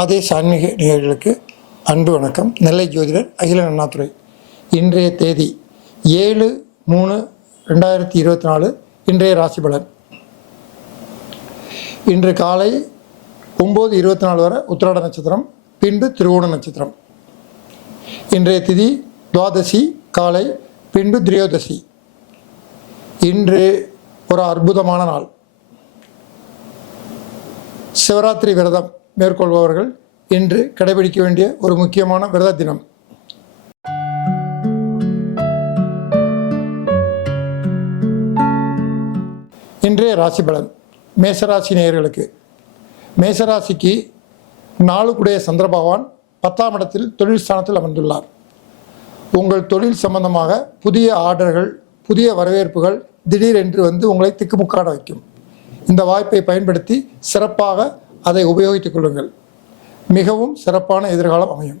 ஆதேஷ் ஆன்மீக நேயர்களுக்கு அன்பு வணக்கம். நெல்லை ஜோதிடர் அகிலன் அண்ணாதுரை. இன்றைய தேதி 7/3/2024. இன்றைய ராசி பலன். இன்று காலை 9:24 வரை உத்திராட நட்சத்திரம், பின்பு திருவோண நட்சத்திரம். இன்றைய திதி துவாதசி காலை, பின்பு திரியோதசி. இன்று ஒரு அற்புதமான நாள். சிவராத்திரி விரதம் மேற்கொள்பவர்கள் இன்று கடைபிடிக்க வேண்டிய ஒரு முக்கியமான விரத தினம். இன்றைய ராசி பலன். மேசராசி நேயர்களுக்கு, மேசராசிக்கு நாளுக்குடைய சந்திர பகவான் 10ஆம் இடத்தில் தொழில் ஸ்தானத்தில் அமர்ந்துள்ளார். உங்கள் தொழில் சம்பந்தமாக புதிய ஆர்டர்கள், புதிய வரவேற்புகள் திடீரென்று வந்து உங்களை திக்குமுக்காட வைக்கும். இந்த வாய்ப்பை பயன்படுத்தி சிறப்பாக அதை உபயோகித்துக் கொள்ளுங்கள். மிகவும் சிறப்பான எதிர்காலம் அமையும்.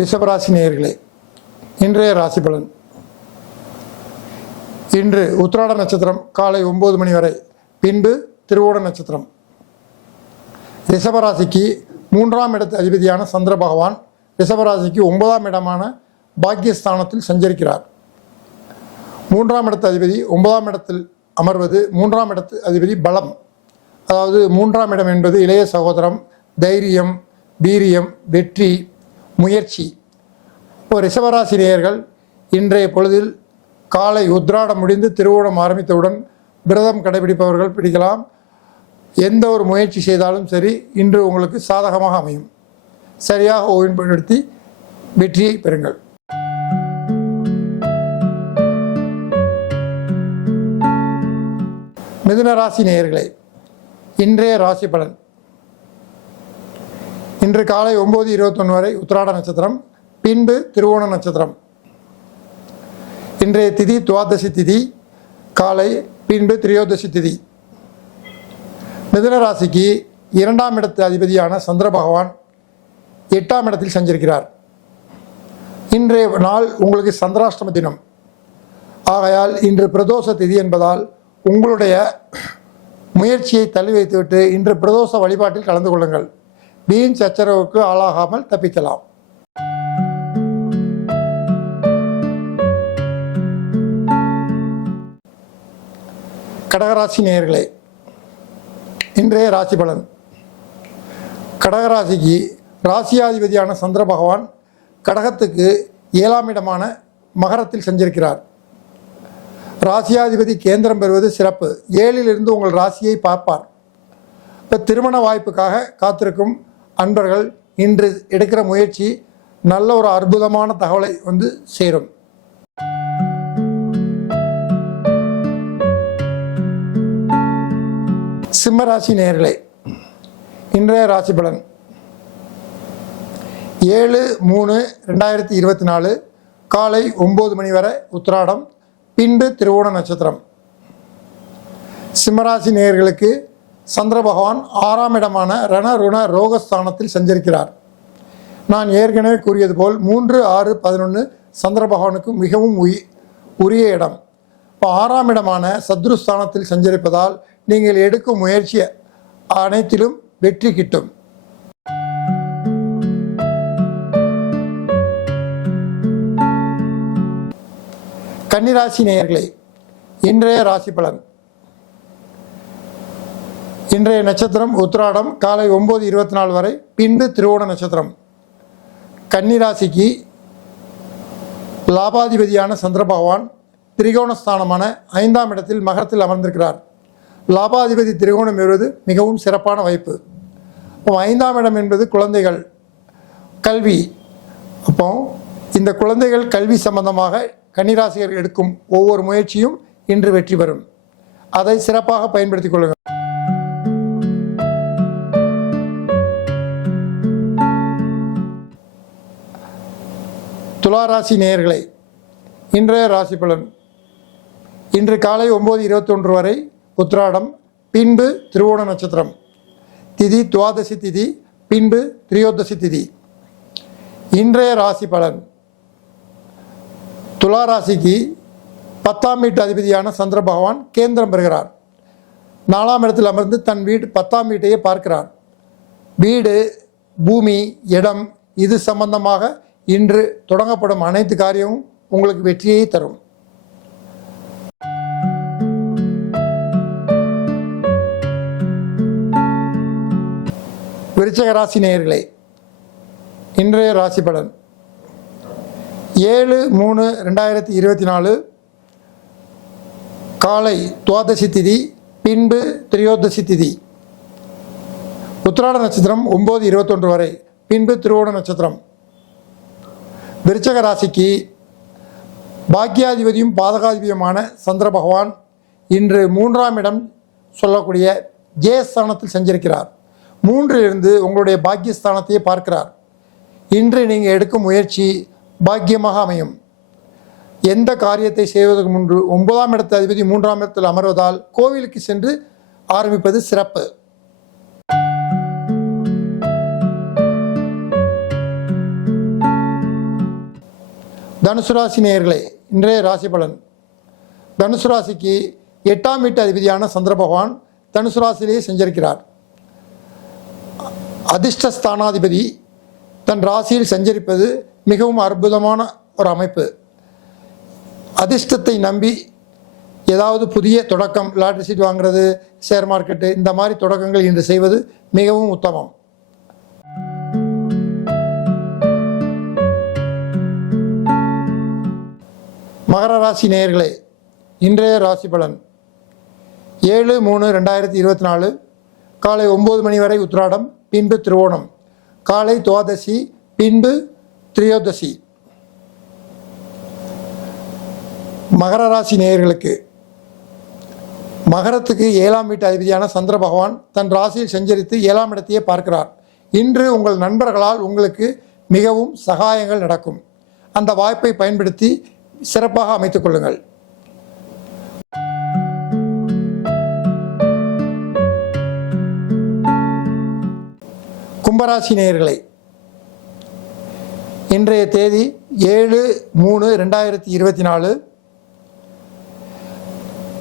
ரிஷபராசி நேயர்களே, இன்றைய ராசி பலன். இன்று உத்திராட நட்சத்திரம் காலை 9 மணி வரை, பின்பு திருவோண நட்சத்திரம். ரிஷபராசிக்கு 3ஆம் இடத்து அதிபதியான சந்திர பகவான் ரிஷபராசிக்கு 9ஆம் இடமான பாக்கியஸ்தானத்தில் சஞ்சரிக்கிறார். 3ஆம் இடத்து அதிபதி 9ஆம் இடத்தில் அமர்வது 3ஆம் இடத்து அதிபதி பலம். அதாவது 3ஆம் இடம் என்பது இளைய சகோதரம், தைரியம், வீரியம், வெற்றி, முயற்சி. இப்போ ரிஷபராசி நேயர்கள் இன்றைய பொழுதில் காலை உத்திராடம் முடிந்து திருவோணம் ஆரம்பித்தவுடன் விரதம் கடைபிடிப்பவர்கள் பிடிக்கலாம். எந்த ஒரு முயற்சி செய்தாலும் சரி, இன்று உங்களுக்கு சாதகமாக அமையும். சரியாக ஓய்வுபடுத்தி வெற்றியை பெறுங்கள். மிதுன ராசி நேயர்களே, இன்றைய ராசி பலன். இன்று காலை 9:21 வரை உத்திராட நட்சத்திரம், பின்பு திருவோண நட்சத்திரம். இன்றைய திதி துவாதசி திதி காலை, பின்பு திரியோதசி திதி. மிதுன ராசிக்கு 2ஆம் இடத்து அதிபதியான சந்திர பகவான் 8ஆம் இடத்தில் சஞ்சரிக்கிறார். இன்றைய நாள் உங்களுக்கு சந்திராஷ்டம தினம். ஆகையால் இன்று பிரதோஷ திதி என்பதால் உங்களுடைய முயற்சியை தள்ளி வைத்துவிட்டு இன்று பிரதோஷ வழிபாட்டில் கலந்து கொள்ளுங்கள். வீண் சச்சரவுக்கு ஆளாகாமல் தப்பிக்கலாம். கடகராசி நேயர்களே, இன்றைய ராசி பலன். கடகராசிக்கு ராசியாதிபதியான சந்திர பகவான் கடகத்துக்கு 7ஆம் இடமான மகரத்தில் சஞ்சரிக்கிறார். ராசியாதிபதி கேந்திரம் பெறுவது சிறப்பு. 7லிருந்து உங்கள் ராசியை பார்ப்பார். இப்போ திருமண வாய்ப்புக்காக காத்திருக்கும் அன்பர்கள் இன்று எடுக்கிற முயற்சி நல்ல ஒரு அற்புதமான தகவலை வந்து சேரும். சிம்மராசி நேயர்களே, இன்றைய ராசி பலன். 7/3/2024 காலை 9 மணி வரை உத்திராடம், பின்பு திருவோண நட்சத்திரம். சிம்மராசி நேயர்களுக்கு சந்திர பகவான் 6ஆம் இடமான ரண ருண ரோகஸ்தானத்தில் சஞ்சரிக்கிறார். நான் ஏற்கனவே கூறியது போல் 3, 6, 11 சந்திர பகவானுக்கு மிகவும் உரிய இடம். இப்போ 6ஆம் இடமான சத்ருஸ்தானத்தில் சஞ்சரிப்பதால் நீங்கள் எடுக்கும் முயற்சி அனைத்திலும் வெற்றி கிட்டும். கன்னிராசி நேயர்களே, இன்றைய ராசி பலன். இன்றைய நட்சத்திரம் உத்திராடம் காலை 9:24 வரை, பின்பு திருவோண நட்சத்திரம். கன்னிராசிக்கு லாபாதிபதியான சந்திர பகவான் திரிகோணஸ்தானமான 5ஆம் இடத்தில் மகரத்தில் அமர்ந்திருக்கிறார். லாபாதிபதி திரிகோணம் பெறுவது மிகவும் சிறப்பான வாய்ப்பு. 5ஆம் இடம் என்பது குழந்தைகள், கல்வி. அப்போ இந்த குழந்தைகள் கல்வி சம்பந்தமாக கன்னிராசியர் எடுக்கும் ஒவ்வொரு முயற்சியும் இன்று வெற்றி பெறும். அதை சிறப்பாக பயன்படுத்திக் கொள்ளுங்கள். துளாராசி நேயர்களே, இன்றைய ராசி பலன். இன்று காலை 9:21 வரை உத்திராடம், பின்பு திருவோண நட்சத்திரம். திதி துவாதசி திதி, பின்பு திரியோதசி திதி. இன்றைய ராசி பலன். துலா ராசிக்கு 10ஆம் வீட்டு அதிபதியான சந்திர பகவான் கேந்திரம் பெறுகிறார். 4ஆம் இடத்தில் அமர்ந்து தன் வீடு 10ஆம் வீட்டையே பார்க்கிறார். வீடு, பூமி, இடம் இது சம்பந்தமாக இன்று தொடங்கப்படும் அனைத்து காரியமும் உங்களுக்கு வெற்றியை தரும். விருச்சிக ராசி நேயர்களே, இன்றைய ராசி பலன் 7/3/2024 காலை துவாதசி திதி, பின்பு திரியோதசி திதி. உத்திராட நட்சத்திரம் 9:21 வரை, பின்பு திருவோண நட்சத்திரம். விருச்சிக ராசிக்கு பாக்கியாதிபதியும் பாதகாதிபதியுமான சந்திர பகவான் இன்று 3ஆம் இடம் சொல்லக்கூடிய ஜெயஸ்தானத்தில் சஞ்சரிக்கிறார். 3இலிருந்து உங்களுடைய பாக்கியஸ்தானத்தையே பார்க்கிறார். இன்று நீங்கள் எடுக்கும் முயற்சி பாக்கியமாக அமையும். எந்த காரியத்தை செய்வதற்கு முன்பு 9ஆம் இடத்து அதிபதி 3ஆம் இடத்தில் அமர்வதால் கோவிலுக்கு சென்று ஆரம்பிப்பது சிறப்பு. தனுசு ராசி நேயர்களே, இன்றைய ராசி பலன். தனுசு ராசிக்கு 8ஆம் வீட்டு அதிபதியான சந்திர பகவான் தனுசு ராசியிலேயே சஞ்சரிக்கிறார். அதிர்ஷ்டஸ்தானாதிபதி தன் ராசியில் சஞ்சரிப்பது மிகவும் அற்புதமான ஒரு அமைப்பு. அதிர்ஷ்டத்தை நம்பி ஏதாவது புதிய தொடக்கம், லாட்டரி சீட் வாங்குறது, ஷேர் மார்க்கெட்டு, இந்த மாதிரி தொடக்கங்கள் இன்று செய்வது மிகவும் உத்தமம். மகர ராசி நேயர்களே, இன்றைய ராசி பலன் 7/3/2024 காலை 9 மணி வரை உத்திராடம், பின்பு திருவோணம், காலை துவாதசி, பின்பு திரியோதசி. மகர ராசி நேயர்களுக்கு மகரத்துக்கு 7ஆம் வீட்டு அதிபதியான சந்திர பகவான் தன் ராசியில் சஞ்சரித்து 7ஆம் இடத்தையே பார்க்கிறார். இன்று உங்கள் நண்பர்களால் உங்களுக்கு மிகவும் சகாயங்கள் நடக்கும். அந்த வாய்ப்பை பயன்படுத்தி சிறப்பாக அமைத்துக் கொள்ளுங்கள். கும்பராசி நேயர்களே, இன்றைய தேதி 7/3/2024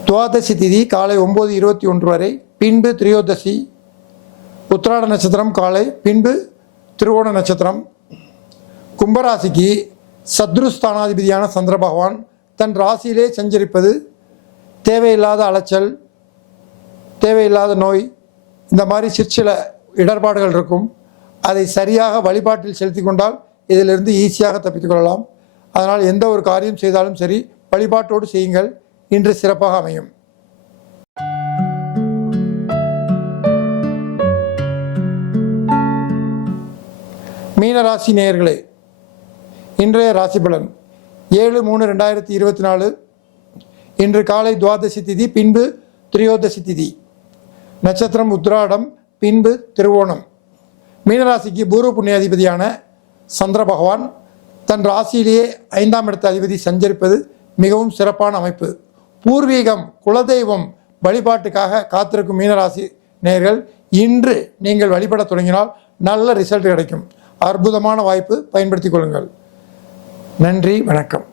துவாதசி திதி காலை 9:21 வரை, பின்பு திரியோதசி. உத்திராட நட்சத்திரம் காலை, பின்பு திருவோண நட்சத்திரம். கும்பராசிக்கு சத்ருஸ்தானாதிபதியான சந்திர பகவான் தன் ராசியிலே சஞ்சரிப்பது தேவையில்லாத அலைச்சல், தேவையில்லாத நோய், இந்த மாதிரி சிற்சில இடர்பாடுகள் இருக்கும். அதை சரியாக வழிபாட்டில் செலுத்தி கொண்டால் இதிலிருந்து ஈஸியாக தப்பித்துக் கொள்ளலாம். அதனால் எந்த ஒரு காரியம் செய்தாலும் சரி, வழிபாட்டோடு செய்யுங்கள். இன்று சிறப்பாக அமையும். மீனராசி நேயர்களே, இன்றைய ராசி பலன் 7/3/2024 இன்று காலை துவாதசி திதி, பின்பு திரியோதசி திதி. நட்சத்திரம் உத்திராடம், பின்பு திருவோணம். மீனராசிக்கு பூர்வ புண்ணியாதிபதியான சந்திர பகவான் தன் ராசியிலேயே 5ஆம் இடத்து அதிபதி சஞ்சரிப்பது மிகவும் சிறப்பான அமைப்பு. பூர்வீகம், குலதெய்வம் வழிபாட்டுக்காக காத்திருக்கும் மீனராசி நேயர்கள் இன்று நீங்கள் வழிபட தொடங்கினால் நல்ல ரிசல்ட் கிடைக்கும். அற்புதமான வாய்ப்பு, பயன்படுத்திக் கொள்ளுங்கள். நன்றி, வணக்கம்.